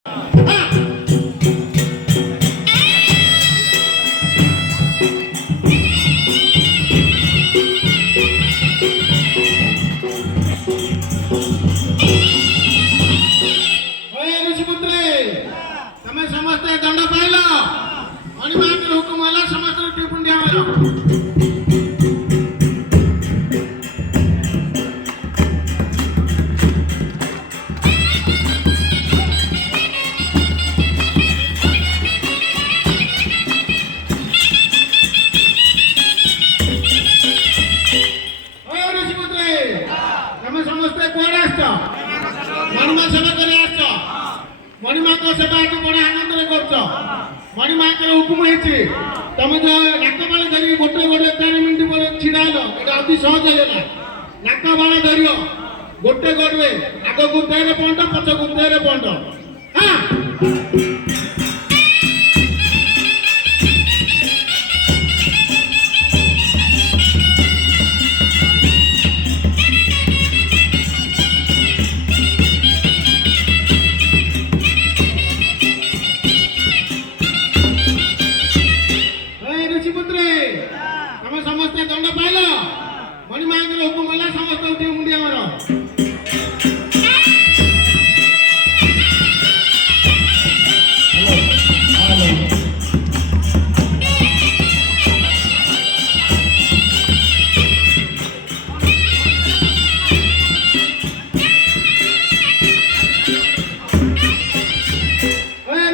ऋषिपुत्रे तुम्हें समझते दंड पाहिला आणि मागे हुकुमाला समजतो टिपून द्यावा मणिमा सेवा करे आछ मणिमा को सेवा आके बड़ा आनंद रे करछ मणिमा के हुकुम हेछि तमे जो नाकबाळ धरि गोटे गोटे 3 मिनिट पर छिडालो एटा अति सहज हेला नाकबाळ धरियो गोटे करबे आगो को तेरे पंड पछ को तेरे पंड हां समस्ते दंड पाइल मणिमा हुकुम होला समस्त उठी मुंडिया मारो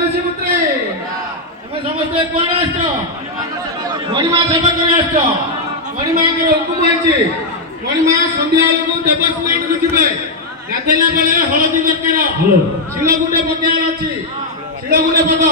ऋषिपुत्रे तुम्हें समस्ते कोण आछो मणिमा सेवा करे आछो मणिमा के हुकुम होइछि मणिमा संध्या को देवस्नान को जिबे गाधेला बेले हळदी दरकार शिल गुंडे पकेयार अछि शिल गुंडे पक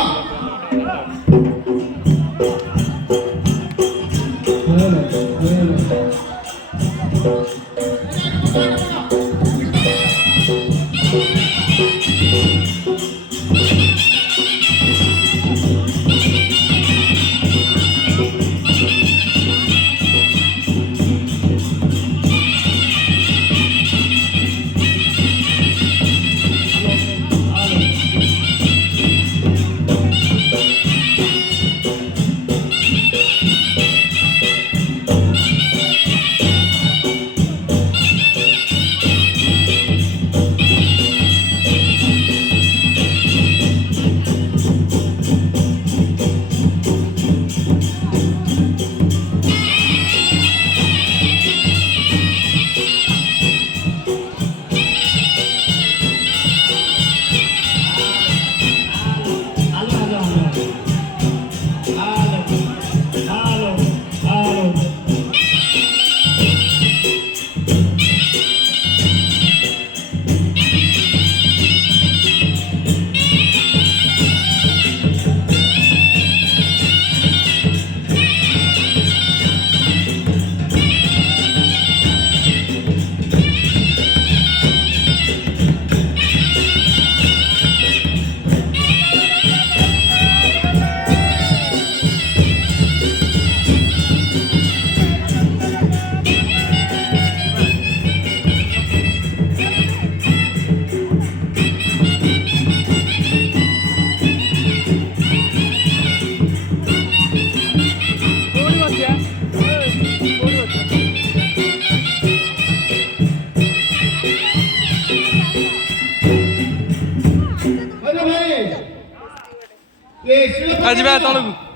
Hadi be atalım.